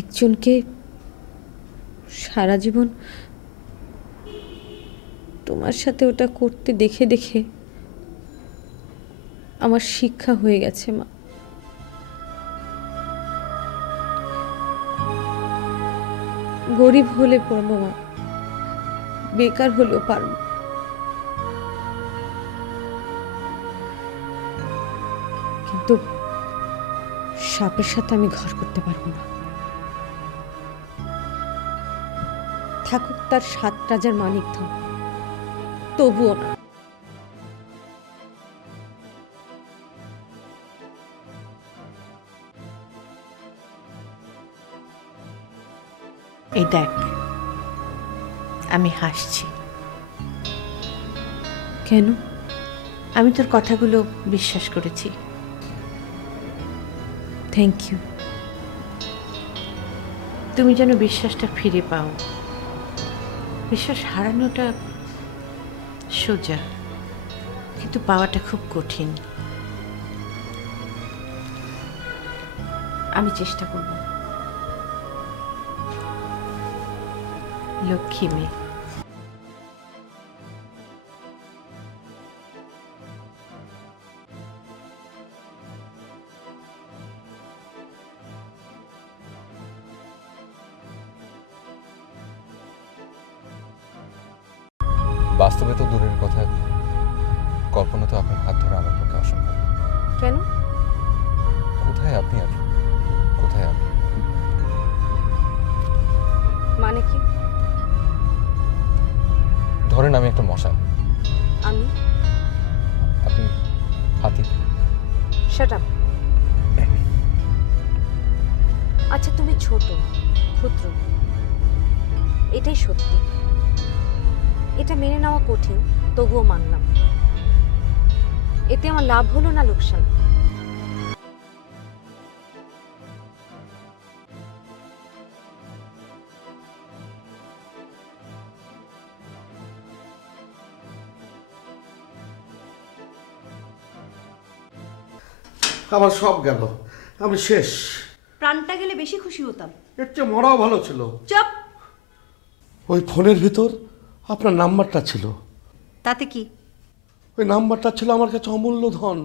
একজনকে সারা জীবন তোমার সাথে ওটা করতে দেখে দেখে আমার শিক্ষা হয়ে গেছে মা। গরিব হলে পড়বো মা, বেকার হলেও পারবো, কিন্তু সাপের সাথে আমি ঘর করতে পারবো না। থাকুক তার 7 রাজার মানিক ধন, তবুও না। এই দেখ, আমি হাসছি। কেন? আমি তোর কথাগুলো বিশ্বাস করেছি। Thank you. তুমি যেন বিশ্বাসটা ফিরে পাও। বিশ্বাস হারানোটা সোজা, কিন্তু পাওয়াটা খুব কঠিন। আমি চেষ্টা করব। লক্ষ্মী মেয়ে। বাস্তবে তো দূরের কথা, কল্পনা তো আপনার হাত ধরে আমার পক্ষে অসম্ভব। কেন? কোথায় আপনি আর কোথায় আমি? মানে কি? ধরেন আমি একটা মশা, আমি? আপনি হাতি। Shut up. আচ্ছা, তুমি ছোট, ক্ষুদ্র, এটাই সত্যি। এটা মেনে নেওয়া কঠিন, তবুও মানলাম। এতে আমার লাভ হলো না লোকসান? আমার সব গেল, আমি শেষ। প্রাণটা গেলে বেশি খুশি হতাম। এর চেয়ে মরাও ভালো ছিল। চুপ। ওই ফোনের ভিতর আপনার নাম্বারটা ছিল। তাতে কি? ওই নাম্বারটা ছিল আমার কাছে অমূল্য ধন,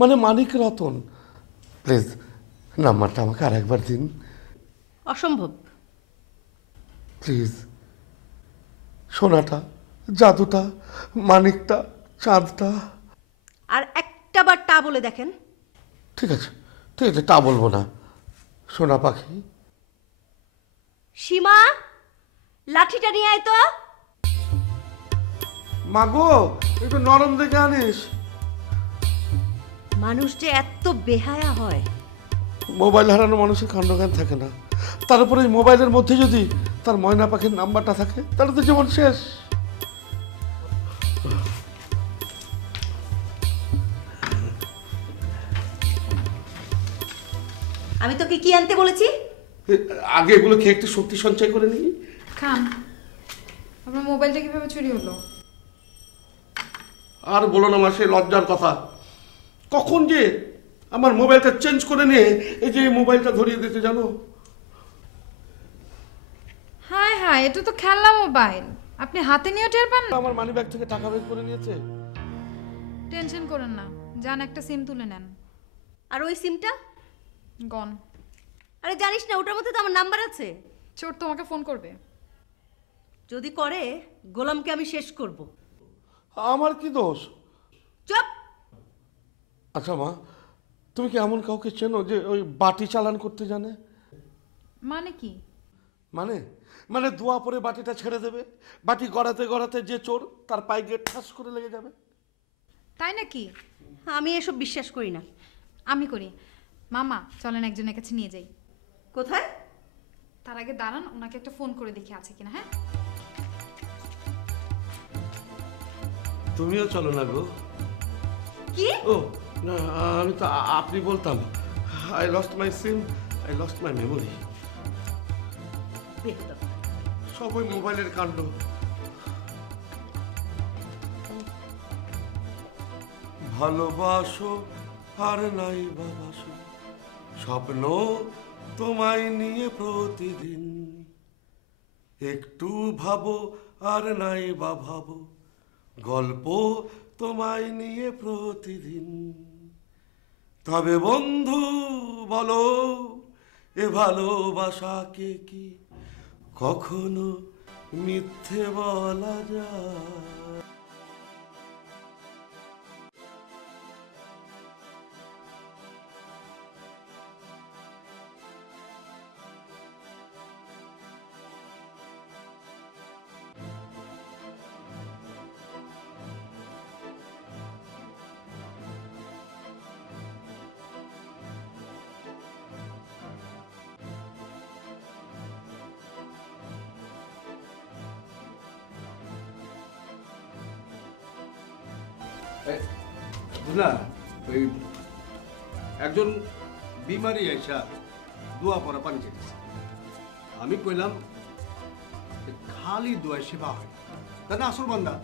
মানে মানিক রতন। প্লিজ নাম্বারটা আমাকে আর একবার দিন। অসম্ভব। প্লিজ, সোনাটা, জাদুটা, মানিকটা, চাঁদটা। আর একটা বার টা বলে দেখেন। ঠিক আছে, ঠিক আছে, তা বলবো না। সোনা পাখি। সীমা, লাঠিটা নিয়ে আয় তো। মাগো, একটু নরম দেখে আনিস। মানুষ যে এত বেহায়া হয়। মোবাইল হারানো মানুষের কাণ্ডজ্ঞান থাকে না, তার উপরে এই মোবাইলের মধ্যে যদি তার ময়না পাখির নাম্বারটা থাকে, তাহলে তো জীবন শেষ। আমি তোকে কি আনতে বলেছি? আগে এগুলো খেয়ে একটু শক্তি সঞ্চয় করে নিই। খান। আপনার মোবাইলটা কিভাবে চুরি হলো? আর বলো না মা, সেই লজ্জার কথা। কখন যে আমার মোবাইলটা চেঞ্জ করে নিয়ে এই যে মোবাইলটা ধরিয়ে দিতে, জানো? হায় হায়, এটা তো খেলনা মোবাইল। আপনি হাতে নিয়ে টের পান না? আমার মানি ব্যাগ থেকে টাকা বের করে নিয়েছে। টেনশন করেন না, যান একটা সিম তুলে নেন। আর ওই সিমটা? গন। আরে জানিস না, ওটার মধ্যে তো আমার নাম্বার আছে। চোর তোমাকে ফোন করবে। যদি করে, গোলামকে আমি শেষ করব। আমার কি দোষ? চুপ। আচ্ছা মা, তুমি কি এমন কাউকে চেনো যে ওই বাটি চালান করতে জানে? মানে কি? মানে মানে দোয়া পরে বাটিটা ছেড়ে দেবে, বাটি গড়াতে গড়াতে যে চোর, তার পায়ে গিয়ে ঠাস করে লেগে যাবে। তাই নাকি? আমি এসব বিশ্বাস করি না। আমি করি। মামা চলেন একজনের কাছে নিয়ে যাই। কোথায়? তার আগে দাঁড়ান, ওনাকে একটা ফোন করে দেখি আছে কিনা। হ্যাঁ, তুমিও চলো না গো। কি? ও না, আমি তো আপনি বলতাম। I lost my SIM, I lost my memory. সব ওই মোবাইলের কাণ্ড। ভালোবাসো আর নাই বাবাসো, স্বপ্ন তোমায় নিয়ে প্রতিদিন, একটু ভাবো আর নাই বা ভাবো, গল্প তোমায় নিয়ে প্রতিদিন। তবে বন্ধু বলো, এ ভালোবাসাকে কি কখনো মিথ্যে বলা যায়? বুঝলা ওই একজন বিমারি আইসা দোয়া পড়া পানি চেয়েছে। আমি কইলাম যে খালি দোয়ায় সেবা হয়, তাতে আসল বান্দা।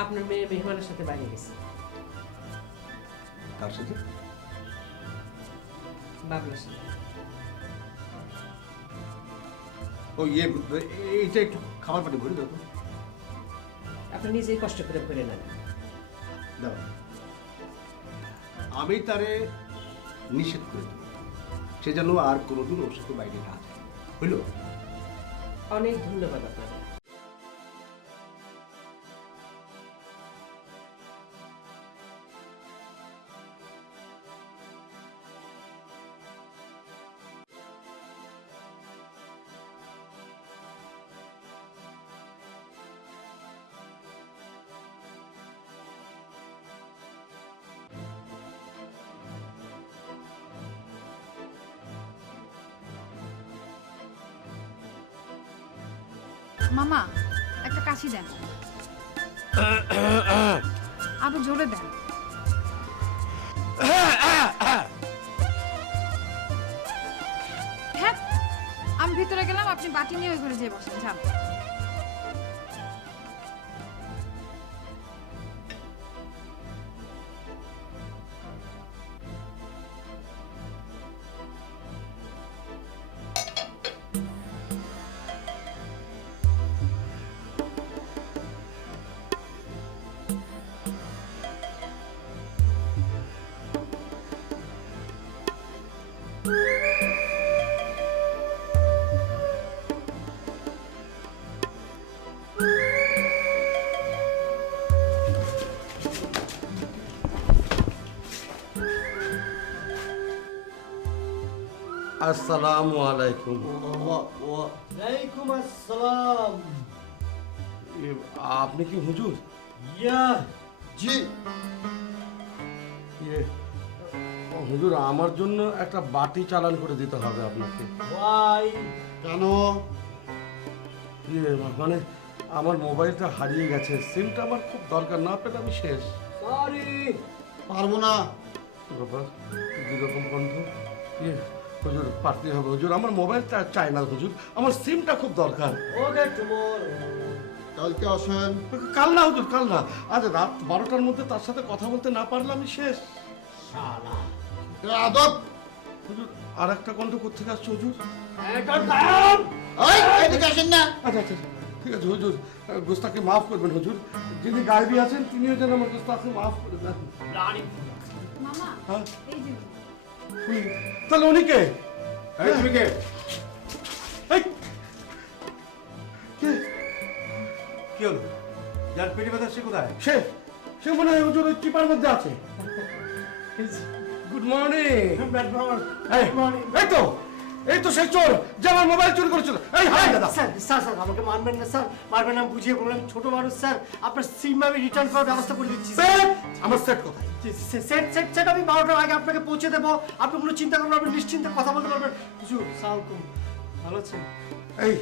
আপনার মেয়ে মেহমানের সাথে বাইরে গেছে, তার সাথে বাবলার সাথে। ও এইটা একটু খাবার পানি ভরে দাও তো। আপনি নিজেই কষ্ট করে ভরে নেন। দাও, আমি তারে নিষেধ করে দেব, সে যেন আর কোনোদিন ওর সাথে বাইরে না যায়, হইল? অনেক ধন্যবাদ আপনাকে। মামা একটা কাশি দেন, আরো জোরে দেন। হ্যাঁ, আমি ভিতরে গেলাম, আপনি বাটি নিয়ে ওই ঘরে যেয়ে বসেন, যান। আসসালামু আলাইকুম। ওয়ালাইকুম আসসালাম। আপনি কি হুজুর? ইয়া জি। হুজুর, আমার জন্য একটা বাটি চালান করে দিতে হবে আপনাকে। ওয়াই কেন? মানে আমার মোবাইলটা হারিয়ে গেছে, সিমটা আমার খুব দরকার, না পেলে আমি শেষ। সরি, পারবো না। ব্যাপার দুরকম কণ্ঠ। হুজুর, পারতে হবে হুজুর, আমার মোবাইলটা চাই না হুজুর, আমার সিমটা খুব দরকার। ওকে, টুমরো। কালকে আসেন। কাল না হুজুর, কাল না, আজ রাত 12টার মধ্যে তার সাথে কথা বলতে না পারলে আমি শেষ। শালা আদব। হুজুর, আর একটা কণ্ঠ কোথেকে আসছে হুজুর? এদিকে আসেন না। আচ্ছা আচ্ছা, ঠিক আছে হুজুর, গোস্তাকে মাফ করবেন হুজুর, যিনি গায়েবী আছেন তিনিও যেন আমার গোস্তাকে মাফ করে দেন। মামা, হ্যাঁ, এই যে উনি, তাহলে উনি কে? এই তুমি কে? এই, কে? কি হলো? যার পেটে ব্যথা সে কোথায়? সে সে মনে হয় হুজুর ওই চিপার মধ্যে আছে। Good morning. এই তো সেই চোর যে আমার মোবাইল চুরি করেছিল। এই হাই দাদা। স্যার স্যার স্যার আমাকে মারবেন না স্যার, মারবেন না, বুঝিয়ে বললাম, ছোট মানুষ স্যার, আপনার সিম আমি রিটার্ন করার ব্যবস্থা করে দিচ্ছি। আমার সেট কোথায়? সেট সেট সেট আমি 12টার আগে আপনাকে পৌঁছে দেবো, আপনি কোনো চিন্তা করবেন, আপনি নিশ্চিন্তে কথা বলতে পারবেন। হুজুর সালাম, ভালো আছেন? এই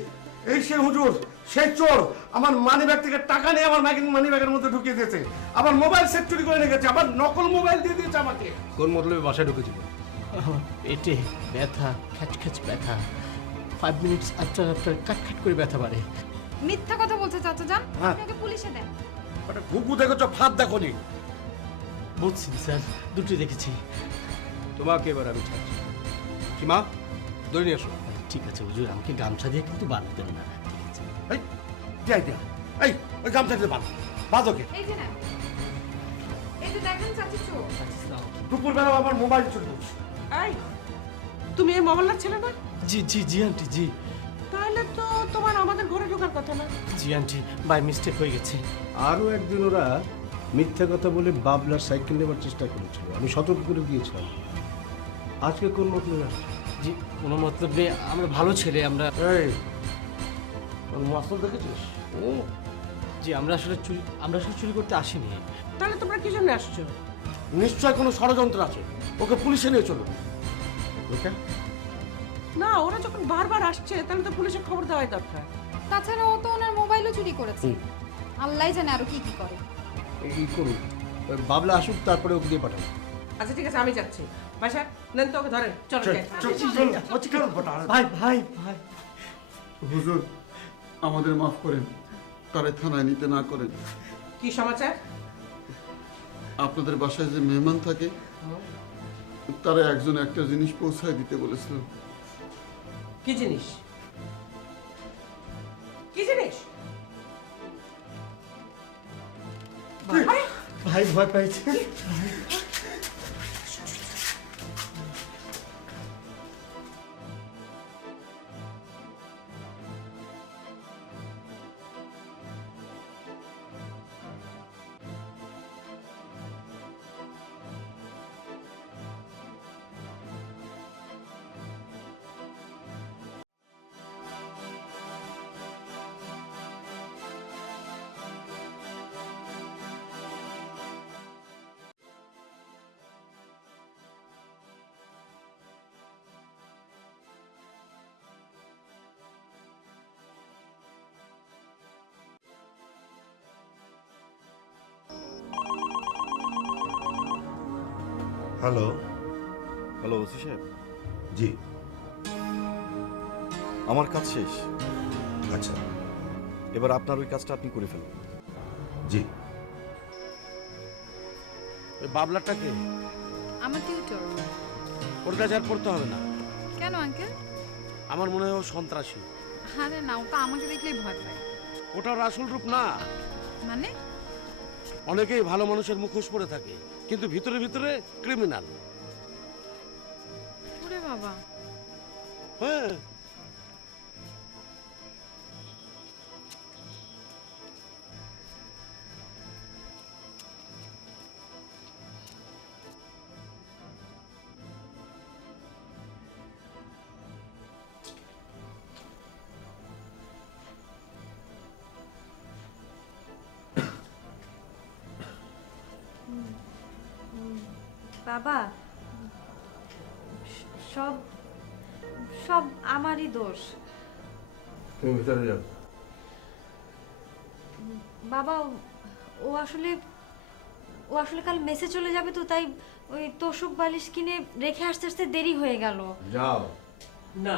এই সে হুজুর, সেই চোর আমার মানি ব্যাগ থেকে টাকা নিয়ে আমার মানি ব্যাগের মধ্যে ঢুকিয়ে দিয়েছে, আবার মোবাইল সেট চুরি করে নিয়ে গেছে, আবার নকল মোবাইল দিয়ে দিয়েছে আমাকে। কোন মতলবে বাসায় ঢুকেছিল? পেটে ব্যথা, খ্যাচ ব্যথা, 5 মিনিটস আফটার কাট করে ব্যথা বাড়ে। মিথ্যা কথা বলছে চাচা যান, হ্যাঁ। আপনাকে পুলিশে দেন। ওটা ঘুঘু দেখেছো, ফাঁদ দেখোনি? বুঝছি স্যার, দুটি দেখেছি। তোমাকে এবার আমি ছাড়ছি। সীমা, ধরে নিয়ে আসো। ঠিক আছে হুজুর, আমাকে গামছা দিয়ে কিন্তু বাঁধতেন না। ঠিক আছে। এই যাই দিয়া এই ওই গামছা দিয়ে বাঁধ ওকে। এই যে না, এই যে দেখেন চাচি চোর। দুপুরবেলা আমার মোবাইল চুরি করছে। এই তুমি এই মহল্লার ছেলে না? জি জি জি আন্টি, জি তাহলে তো তোমার আমাদের ঘরে ঢোকার কথা না। জি আন্টি, বাই মিস্টেক হয়ে গেছে। আরও একদিন ওরা মিথ্যা কথা বলে বাবলার সাইকেল নেবার চেষ্টা করেছিল, আমি সতর্ক করে দিয়েছিলাম। আজকে কোন মতলবে আসছে? জি কোনো মতলব নেই, আমরা ভালো ছেলে, আমরা এই তোর মাস্টার দেখেছিস? ও জি আমরা আসলে চুরি করতে আসিনি। তাহলে তোমরা কি জন্য আসছো? নিশ্চয় কোনো ষড়যন্ত্র আছে, ওকে পুলিশে নিয়ে চলো। ওকে না, ওরা যখন বারবার আসছে তাহলে তো পুলিশে খবর দেওয়াই দরকার। তাছাড়া ও তো ওনার মোবাইলও চুরি করেছে। আল্লাহ জানে আরো কি কি করে। এই করুন, ওই বাবলা আসুক তারপরে ওকে দিয়ে পাঠাবো। আচ্ছা ঠিক আছে, আমি যাচ্ছি। বাসা নেন তো, ওকে ধরেন, চলো যাই। ভাই ভাই ভাই হুজুর আমাদের মাফ করেন, তারে থানায় নিতে না করেন। কি সমাচার? আপনাদের বাসায় যে মেহমান থাকে তারা একজন একটা জিনিস পৌঁছায় দিতে বলেছিল। কি জিনিস? কি জিনিস? ভাই ভয় পাইছে। হ্যালো হ্যালো ওসি সাহেব, জি আমার কাজ শেষ। আচ্ছা এবার আপনার ওই কাজটা আপনি করে ফেলুন। জি ওই বাবলাটাকে আমার টিউটর। ওর কাছে আর পড়তে হবে না। কেন আঙ্কেল? আমার মনে হয় ও সন্ত্রাসী। আরে না, ওটা আমাকে দেখলেই ভয় পায়। ওটার আসল রূপ না। মানে? অনেকেই ভালো মানুষের মুখোশ পরে থাকে, কিন্তু ভিতরে ভিতরে ক্রিমিনাল। ওরে বাবা। হ্যাঁ, বাবা, সব সব আমারই দোষ। তুমি ভিতরে যাও। বাবা, ও আসলে কাল মেসে চলে যাবে, তো তাই ওই তোষক বালিশ কিনে রেখে আসতে আসতে দেরি হয়ে গেল। যাও। না,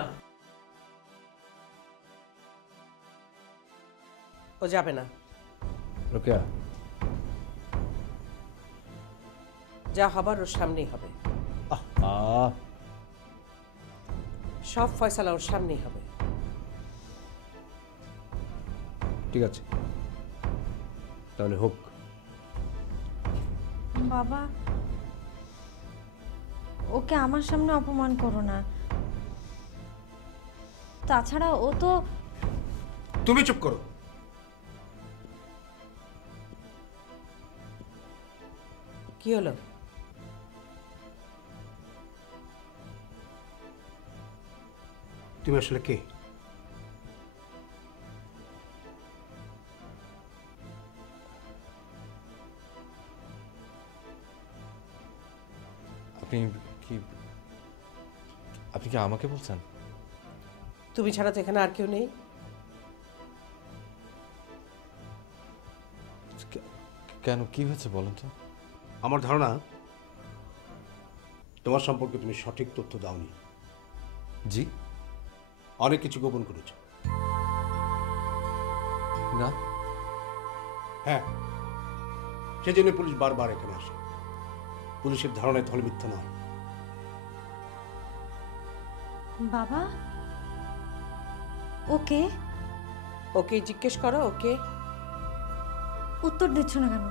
ও যাবে না। রোকেয়া, যা হবার ওর সামনেই হবে। সব ফয়সালা ওর সামনেই হবে। ঠিক আছে, তাহলে হোক। বাবা, ওকে আমার সামনে অপমান করো না। তাছাড়া ও তো... তুমি চুপ করো। কি হলো? তুমি আসলে কে? আপনি কি আমাকে বলছেন? তুমি ছাড়া তো এখানে আর কেউ নেই। কেন, কি হয়েছে বলেন তো? আমার ধারণা তোমার সম্পর্কে তুমি সঠিক তথ্য দাওনি। জি অনেক কিছু গোপন করেছো। না। হ্যাঁ, সেজন্য পুলিশ বারবার এখানে আসে। পুলিশের ধারণায় তাহলে মিথ্যা নয়। বাবা ওকে ওকে জিজ্ঞেস করো ওকে। উত্তর দিচ্ছ না কেন?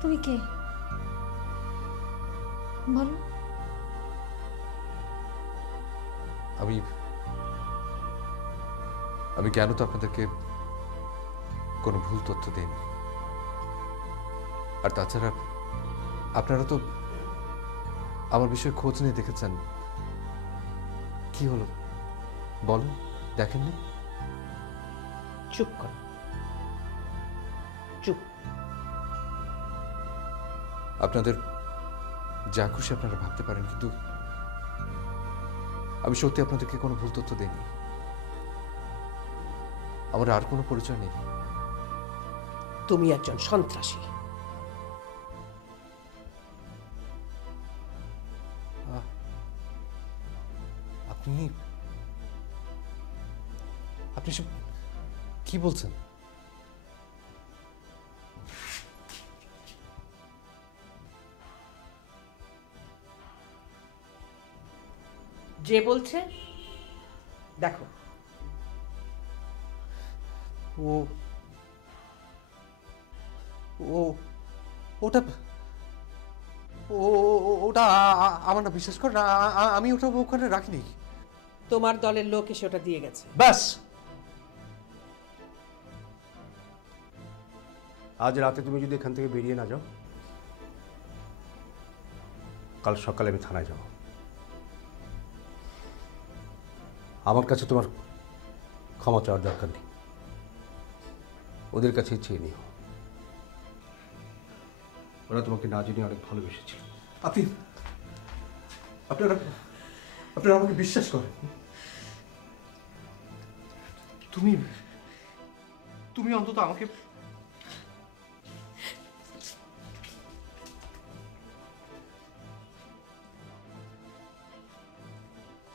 তুমি কে বলো? আমি কেন তো আপনাদেরকে কোনো ভুল তথ্য দিইনি। আর তাছাড়া আপনারা তো আমার বিষয়ে খোঁজ নিয়ে দেখেছেন। কি হলো বলো, দেখেননি? চুপ করো, চুপ। আপনাদের যা খুশি আপনারা ভাবতে পারেন, কিন্তু আমি সত্যি আপনাদেরকে কোনো ভুল তথ্য দিইনি। আমার আর কোনো পরিচয় নেই। তুমি একজন সন্ত্রাসী। আপনি আপনি সব কি বলছেন? যে বলছে দেখো। ও ও ওটা ওটা আমার না, বিশ্বাস কর না, আমি ওটা ওখানে রাখিনি। তোমার দলের লোক এসে ওটা দিয়ে গেছে। ব্যাস, আজ রাতে তুমি যদি এখান থেকে বেরিয়ে না যাও, কাল সকালে আমি থানায় যাব। আমার কাছে তোমার ক্ষমা চাওয়ার দরকার নেই, ওদের কাছেই চেয়ে নিও। ওরা তোমাকে না জেনে অনেক ভালোবেসেছিল। আপনারা আমাকে বিশ্বাস করেন? তুমি অন্তত আমাকে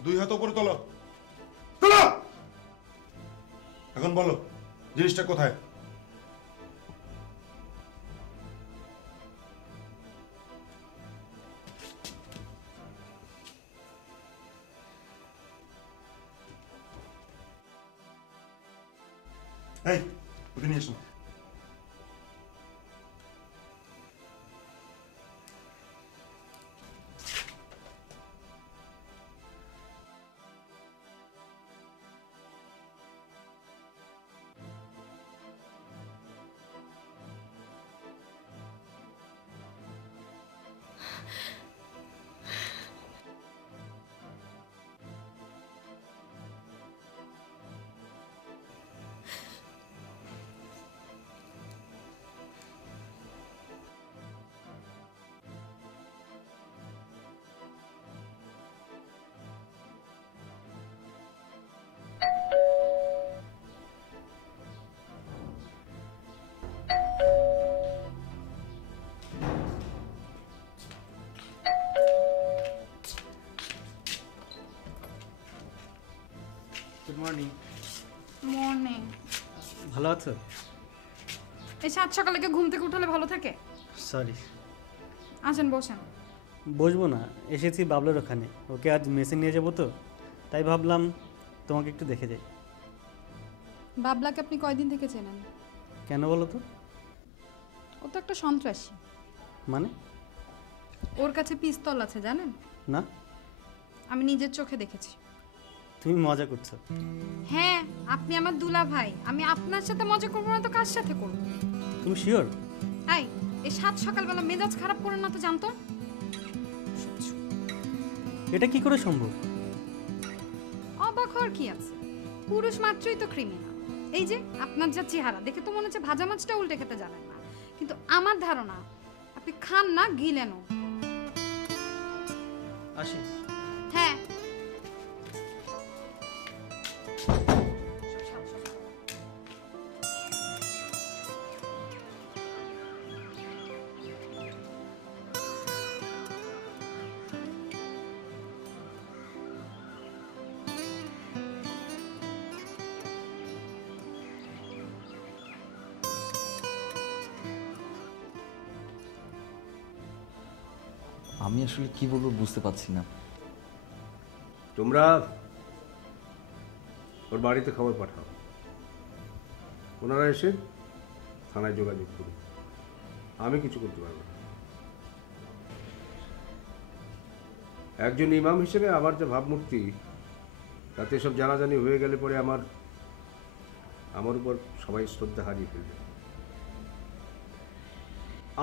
দুই হাত উপরে তোলো, তোলো। এখন বলো জিনিসটা কোথায়? এই ওকে নিয়ে এসো। Good morning. মর্নিং। ভালো আছো? এই সাত সকালে কেউ ঘুম থেকে উঠালে ভালো থাকে? সরি। আসেন বসেন। বসবো না, এসেছি বাবলার ওখানে, ওকে আজ মেসে নিয়ে যাবো তো, তাই ভাবলাম তোমাকে একটু দেখে যাই। বাবলাকে আপনি কয়দিন থেকে চেনেন? কেন বলো তো? ও তো একটা সন্ত্রাসী। মানে? ওর কাছে পিস্তল আছে জানেন? না। আমি নিজের চোখে দেখেছি। তুমি মজা করছো? হ্যাঁ, আপনি আমার দুলা ভাই, আমি আপনার সাথে মজা করবো না তো কার সাথে করবো? তুমি শিওর? এই সাত সকালবেলা মেজাজ খারাপ করেন না তো, জানতো? এটা কি করে সম্ভব? অবাক হওয়ার কি আছে, পুরুষ মাত্রই তো ক্রিমিনাল। এই যে আপনার যা চেহারা দেখে তো মনে হচ্ছে ভাজা মাছটা উল্টে খেতে জানেন না, কিন্তু আমার ধারণা আপনি খান না গিলেনও। আসি। হ্যাঁ। আমি আসলে কি বলবো বুঝতে পারছি না। তোমরা ওর বাড়িতে খবর পাঠাও, ওনারা এসে থানায় যোগাযোগ করুন। আমি কিছু করতে পারবো না। একজন ইমাম হিসেবে আমার যে ভাবমূর্তি, তাতে সব জানাজানি হয়ে গেলে পরে আমার উপর সবাই শ্রদ্ধা হারিয়ে ফেলবে।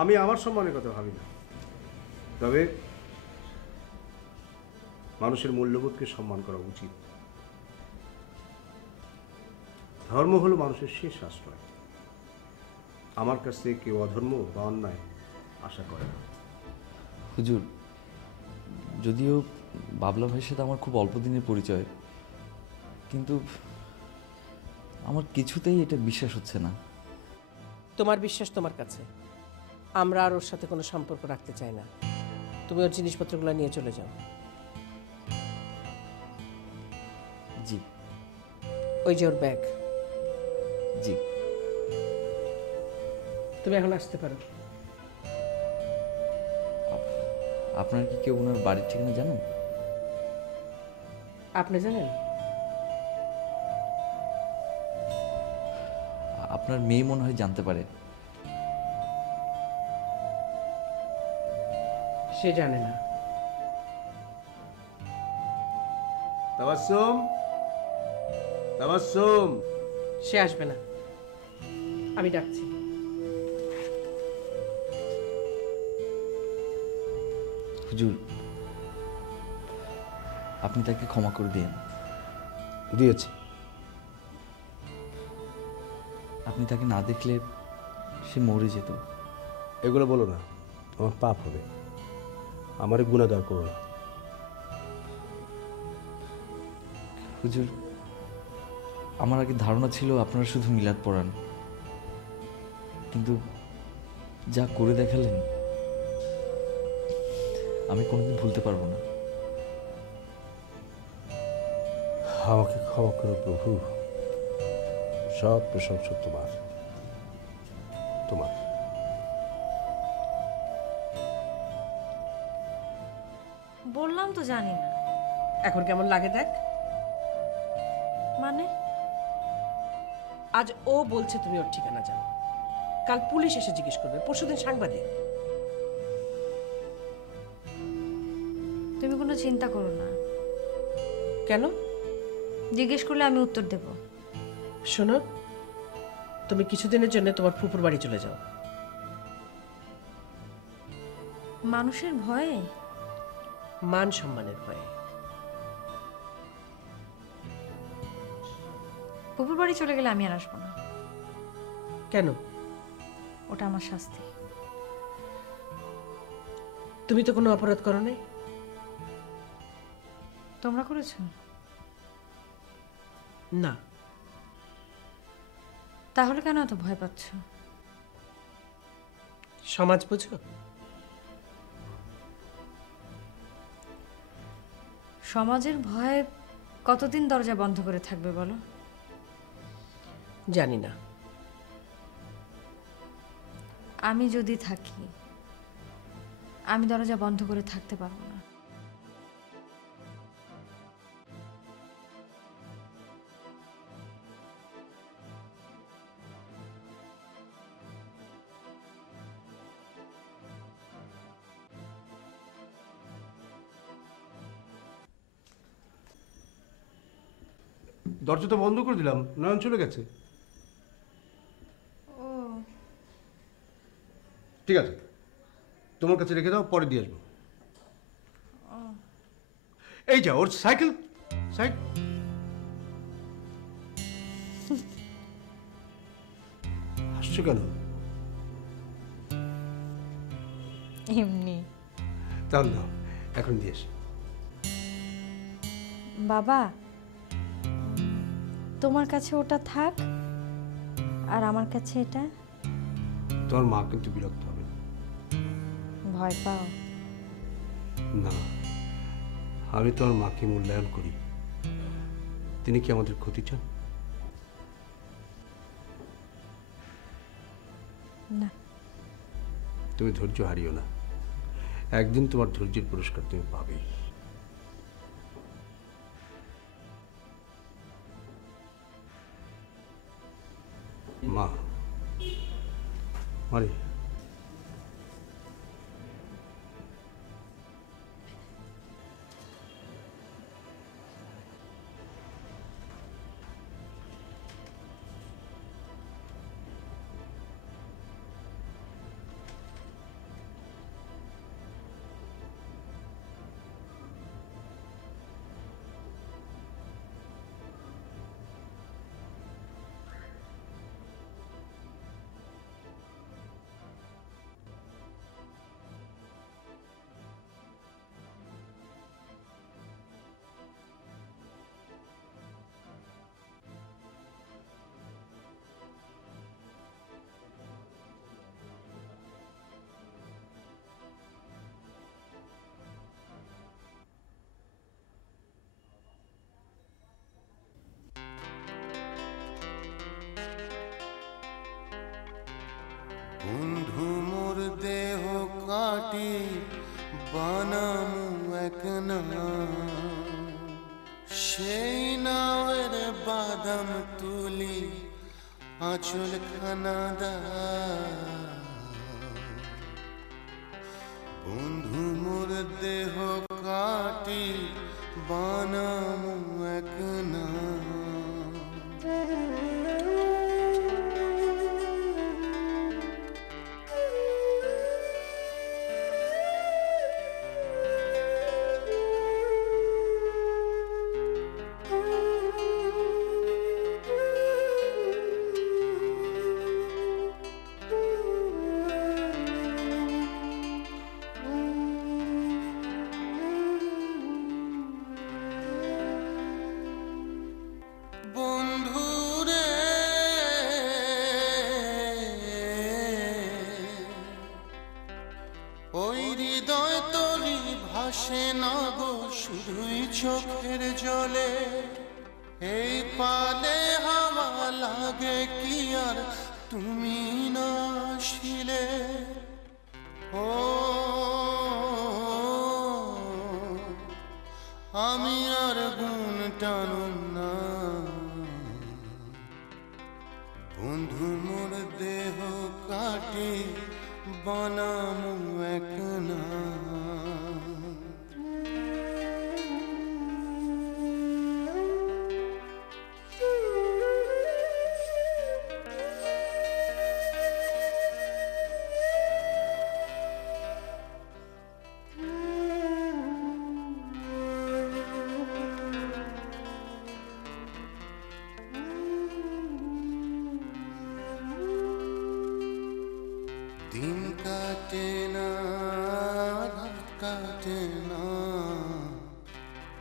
আমি আমার সম্মানের কথা ভাবি না, তবে মানুষের মূল্যবোধকে সম্মান করা উচিত। ধর্ম হলো মানুষের শেষ আশ্রয়। আমার কাছ থেকে কেউ অধর্ম বা অন্যায় আশা করে না। হুজুর, যদিও বাবলা ভাইয়ের সাথে আমার খুব অল্প দিনের পরিচয়, কিন্তু আমার কিছুতেই এটা বিশ্বাস হচ্ছে না। তোমার বিশ্বাস তোমার কাছে, আমরা আর ওর সাথে কোনো সম্পর্ক রাখতে চাই না। তুমি ওর জিনিসপত্রগুলো নিয়ে চলে যাও। জি। ওই যে ওর ব্যাগ। জি। তুমি এখন আসতে পারো। আপনার কি কেউ ওনার বাড়ির ঠিকানা জানেন? আপনি জানেন? আপনার মেয়ে মনে হয় জানতে পারে। সে জানে না। তাবাসসুম, তাবাসসুম। সে আসবে না, আমি ডাকছি। হুজুর, আপনি তাকে ক্ষমা করে দিন। দিয়েছি। আপনি তাকে না দেখলে সে মরে যেত। এগুলো বলো না, আমার পাপ হবে। আমারে গুনাহগার করো না। হুজুর, আমার আগে ধারণা ছিল আপনারা শুধু মিলাদ পড়ান, কিন্তু যা করে দেখালেন আমি কোনোদিন ভুলতে পারবো না। আমাকে ক্ষমা করো প্রভু, সব প্রশংসা তোমার। বললাম তো জানি না। এখন কেমন লাগে দেখ। মানে আজ ও বলছে তুমি ওর ঠিকানা জানো, কাল পুলিশ এসে জিজ্ঞেস করবে, পরশুদিন সাংবাদিক। তুমি কোনো চিন্তা করো না। কেন? জিজ্ঞেস করলে আমি উত্তর দেব। শোনো, তুমি কিছুদিনের জন্য তোমার ফুপুর বাড়ি চলে যাও। মানুষের ভয়ে? মান সম্মানের ভয়ে। পুকুর বাড়ি চলে গেলে আমি আর আসবো না। কেন? ওটা আমার শাস্তি। তুমি তো কোনো অপরাধ করো নাই। তোমরা করেছো? না। তাহলে কেন এত ভয় পাচ্ছ? সমাজ বুঝো? সমাজের ভয়ে কতদিন দরজা বন্ধ করে থাকবে বলো? জানি না। আমি যদি থাকি, আমি দরজা বন্ধ করে থাকতে পারবো না। দরজা তো বন্ধ করে দিলাম, নয়ন চলে গেছে। ও ঠিক আছে, তোমার কাছে রেখে দাও, পরে দিয়ে আসবো। এই যা, ওর সাইকেল হাসছো কেন? এমনি। তাহলে দাও, এখন দিয়ে আসি। বাবা, তোমার কাছে ওটা থাক আর আমার কাছে এটা। তোমার মা কিন্তু বিরক্ত হবে। ভয় পাও? না, আমি তোমার মাকে মূল্যায়ন করি। তিনি কি আমাদের ক্ষতি চান? না। তুমি ধৈর্য হারিও না, একদিন তোমার ধৈর্যের পুরস্কার তুমি পাবে। মারি। বন্ধু মোর দেহ কাটি বানামু এক সেই নাওয়ের বাদাম তুলি আঁচল খানা দা বন্ধু মোর দেহ কাটি বানামু এক বন্ধুরে ওই হৃদয় তরি ভাসে না গো শুধুই চোখের জলে এই পালে হাওয়া লাগে কি আর তুমি না আসিলে ও আমি আর গুণ টানুম না বন্ধু মোর দেহ কাটি বানামু এক দিন কাটে না রাত কাটে না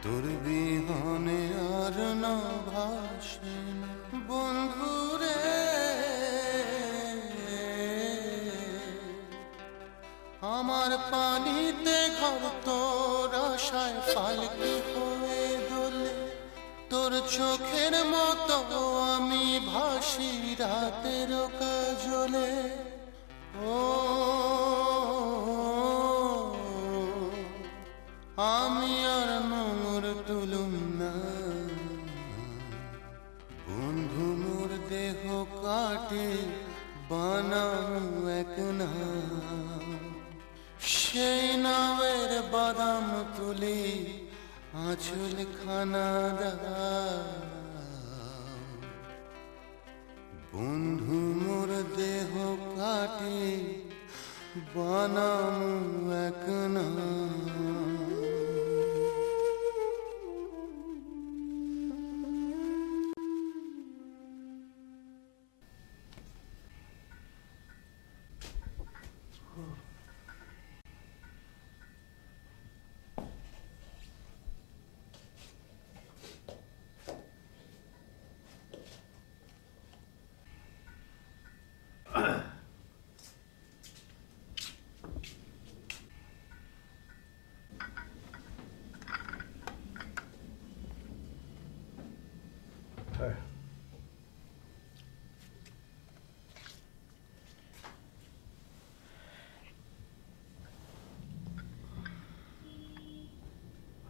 তোর বিহনে আর না ভাসে না বন্ধুরে আমার পানিতে ঘর তোর আশায় পালকি হয়ে দোলে তোর চোখের মতো আমি ভাসি রাতের কাজলে ও আমি আর নোংর তুলুম না বন্ধু মোর দেহ কাটে বানামু এক সেই নাওয়ের বাদাম তুলি আঁচল খানা দা বন্ধু মোর দেহ কাটে বানামু এক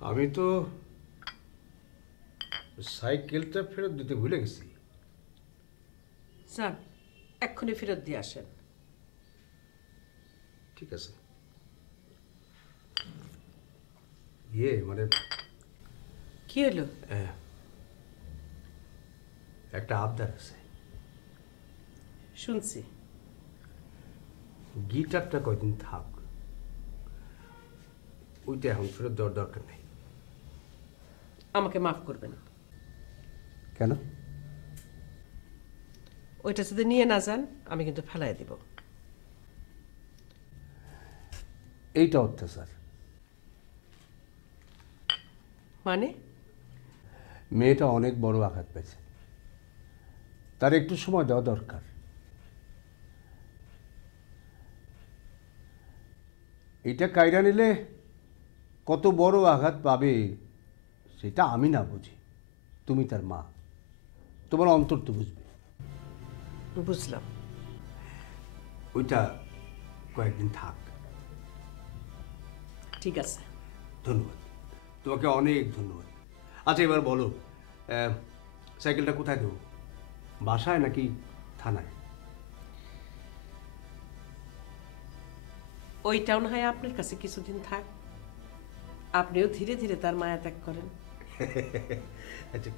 আমি তো সাইকেলটা ফেরত দিতে ভুলে গেছি। যান এক্ষুনি ফেরত দিয়ে আসেন। ঠিক আছে। ইয়ে মানে কি হলো? একটা আবদার আছে। শুনছি। গিটারটা কয়দিন থাক, ওইটা এখন ফেরত দেওয়ার দরকার নেই। আমাকে মাফ করবেন। কেন? ওইটা যদি নিয়ে না যান আমি কিন্তু ফেলাই দিব। এইটা অত্যাচার। মানে? মেয়েটা অনেক বড় আঘাত পেয়েছে, তার একটু সময় দেওয়া দরকার। এটা কায়রা নিলে কত বড় আঘাত পাবে সেটা আমি না বুঝি, তুমি তার মা, তোমার অন্তর তো বুঝবে। বুঝলাম। ওইটা কয়েকদিন থাক। ঠিক আছে। ধন্যবাদ, তোমাকে অনেক ধন্যবাদ। আচ্ছা এবার বলো, সাইকেলটা কোথায় দেবো? বাসায় নাকি থানায়? ওইটাও না হয় আপনার কাছে কিছুদিন থাক, আপনিও ধীরে ধীরে তার মায়া ত্যাগ করেন। আচ্ছা,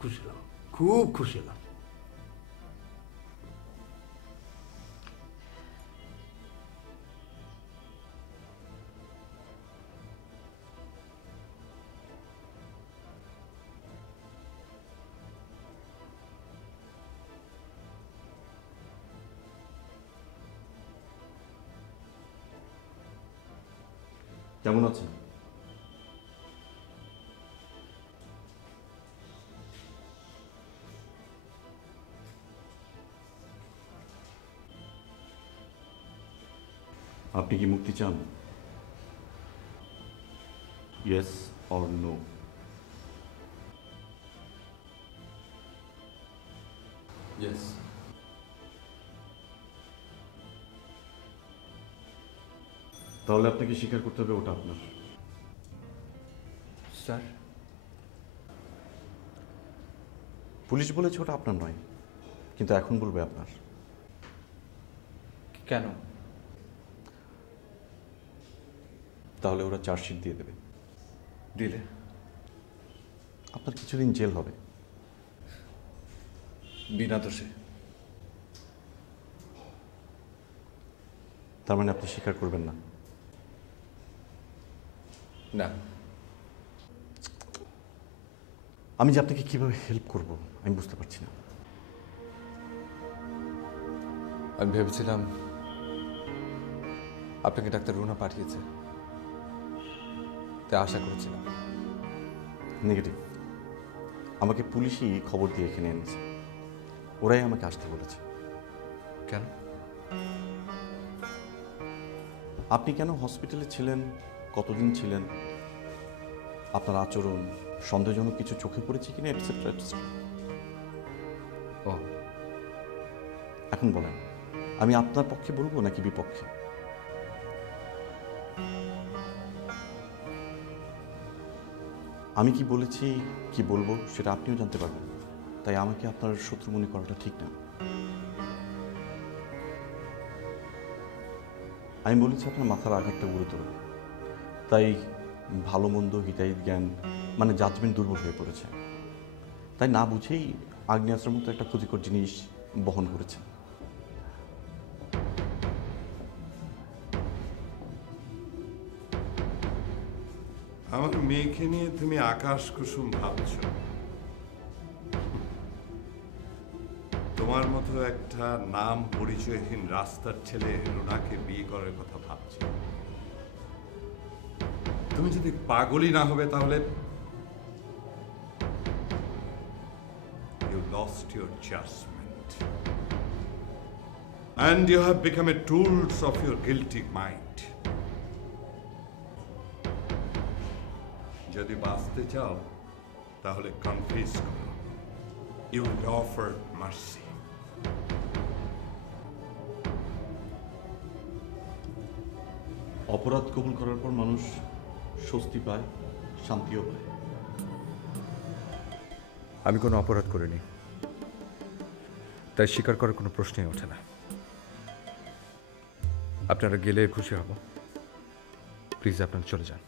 খুশি হলাম, খুব খুশি হলাম। কেমন আছেন? আপনি কি মুক্তি চান? Yes or no? ইয়েস। তাহলে আপনাকে স্বীকার করতে হবে ওটা আপনার। স্যার, পুলিশ বলেছে ওটা আপনার নয়, কিন্তু এখন বলবে আপনার। কেন? তাহলে ওরা চার্জশিট দিয়ে দেবে। দিলে আপনার কিছুদিন জেল হবে। বিনা দোষে? তার মানে আপনি স্বীকার করবেন না? না। আমি যে আপনাকে কিভাবে হেল্প করব আমি বুঝতে পারছি না। আমি ভেবেছিলাম আপনাকে ডাক্তার রুনা পাঠিয়েছে, তাই আশা করেছিলাম। নেগেটিভ। আমাকে পুলিশই খবর দিয়ে এখানে এনেছে, ওরাই আমাকে আসতে বলেছে। কেন? আপনি কেন হসপিটালে ছিলেন, কতদিন ছিলেন, আপনার আচরণ সন্দেহজনক কিছু চোখে পড়েছে কিনা, এটসেট্রা এটসেট্রা। ও, এখন বলেন, আমি আপনার পক্ষে বলবো নাকি বিপক্ষে? আমি কি বলেছি, কি বলবো সেটা আপনিও জানতে পারবেন, তাই আমাকে আপনার শত্রু মনে করাটা ঠিক না। আমি বলেছি আপনার মাথার আঘাতটা গুরুতর, তাই ভালো মন্দ হিতাহিত জ্ঞান মানে জাজমেন্ট দুর্বল হয়ে পড়েছে, তাই না বুঝেই আগ্নেয়াস্ত্রের মতো একটা ক্ষতিকর জিনিস বহন করেছে। আমার মেয়েকে নিয়ে তুমি আকাশ কুসুম ভাবছ। তোমার মতো একটা নাম পরিচয়হীন রাস্তার ছেলে রুনাকে বিয়ে করার কথা ভাবছে। তুমি যদি পাগলই না হবে তাহলে you lost your judgment and you have become a tools of your guilty mind. যদি বাঁচতে চাও তাহলে কনফিউজ করো, you will offer mercy. অপরাধ কবুল করার পর মানুষ স্বস্তি পায়, শান্তিও পায়। আমি কোনো অপরাধ করিনি, তাই স্বীকার করার কোনো প্রশ্নই ওঠে না। আপনারা গেলে খুশি হব। প্লিজ আপনারা চলে যান।